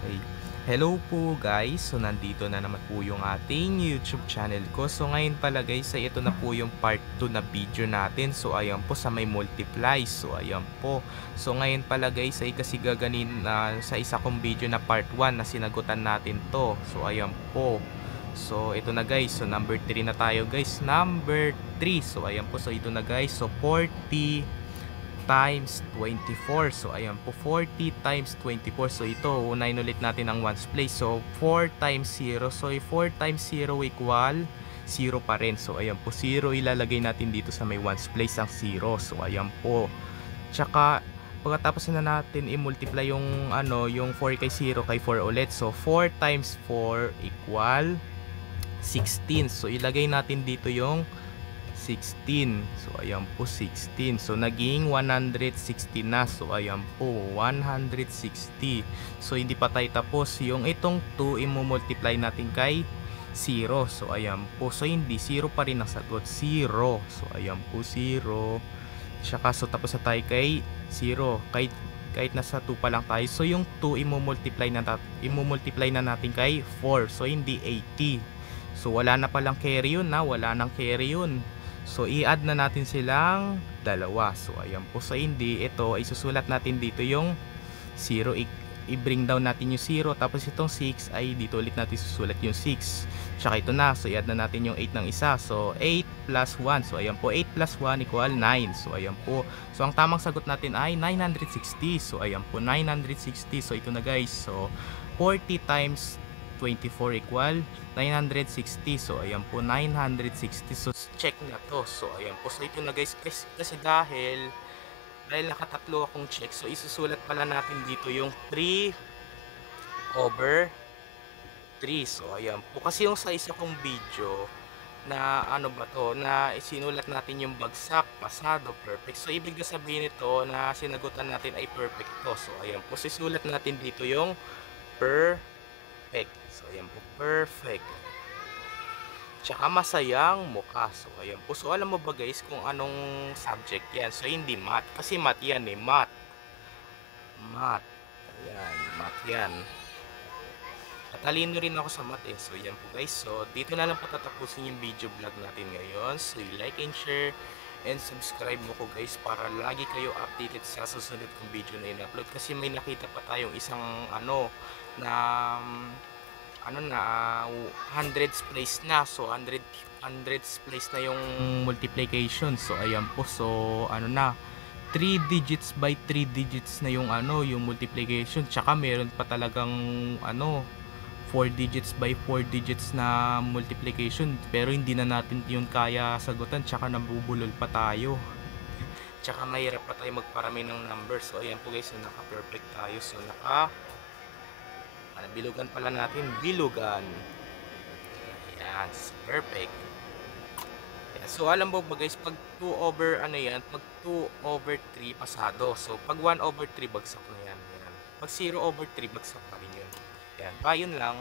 Okay. Hello po guys. So nandito na naman po yung ating YouTube channel ko. So ngayon pala guys ay ito na po yung part 2 na video natin. So ayan po sa may multiply. So ayan po. So ngayon pala guys ay kasi gaganin na sa isa kong video na part 1 na sinagutan natin to. So ayan po. So ito na guys. So number 3 na tayo guys. Number 3. So ayan po. So ito na guys. So 40 times 24. So ayan po, 40 times 24. So ito, unahin ulit natin ang ones place. So 4 times 0. So 4 times 0 equal 0 pa rin. So ayan po, 0 ilalagay natin dito sa may ones place ang 0. So ayan po. Tsaka pagkatapos na natin i-multiply yung yung 4 kay 0 kay 4 ulit. So 4 times 4 equal 16. So ilagay natin dito yung 16. So ayan po 16. So naging 160 na. So ayan po 160. So hindi pa tayo tapos. Yung itong 2 i-multiply natin kay 0. So ayan po. So hindi 0 pa rin ang sagot. 0. So ayan po 0. Tsaka so tapos na tayo kay 0. Kahit nasa 2 pa lang tayo. So yung 2 i-multiply na natin kay 4. So hindi 80. So wala na palang carry yun na. Wala nang carry yun. So i-add na natin silang dalawa. So ayan po. So hindi ito ay susulat natin dito yung 0. I-bring down natin yung 0. Tapos itong 6 ay dito ulit natin susulat yung 6. Tsaka ito na. So i-add na natin yung 8 ng isa. So 8 plus 1. So ayan po. 8 plus 1 equal 9. So ayan po. So ang tamang sagot natin ay 960. So ayan po. 960. So ito na guys. So 40 times 24 equal 960. So ayan po 960. So check na to. So ayan po. So ito na guys, kasi dahil nakatatlo akong check, so isusulat pala natin dito yung 3 over 3. So ayan po. Kasi yung sa isa kong video na ano ba to, na isinulat natin yung bagsak, pasado, perfect. So ibig na sabihin nito na sinagutan natin ay perfect to. So ayan po. So isulat natin dito yung perfect. So ayan po, perfect. Tsaka masayang mukha. So ayan po. So alam mo ba guys kung anong subject yan? So hindi math. Kasi math yan eh. Math. Math. Ayan. Math yan. Matalino rin ako sa math eh. So yan po guys. So dito na lang patatapusin yung video vlog natin ngayon. So like and share and subscribe mo ko guys para lagi kayo updated sa susunod kong video na in-upload. Kasi may nakita pa tayong isang na na hundreds place na. So hundreds place na yung multiplication. So ayan po. So na 3 digits by 3 digits na yung yung multiplication. Tsaka meron pa talagang 4 digits by 4 digits na multiplication, pero hindi na natin yun kaya sagutan. Tsaka nabubulol pa tayo. Tsaka mahirap pa tayo magparami ng numbers. So ayan po guys, so naka perfect tayo. So bilugan pala natin, bilugan. Ayan, perfect. Ayan, so alam mo ba guys, pag 2 over yan, pag 2 over 3 pasado. So pag 1 over 3 bagsak na yan. Ayan. Pag 0 over 3 bagsak pa rin yun. Ayan, pa yun lang.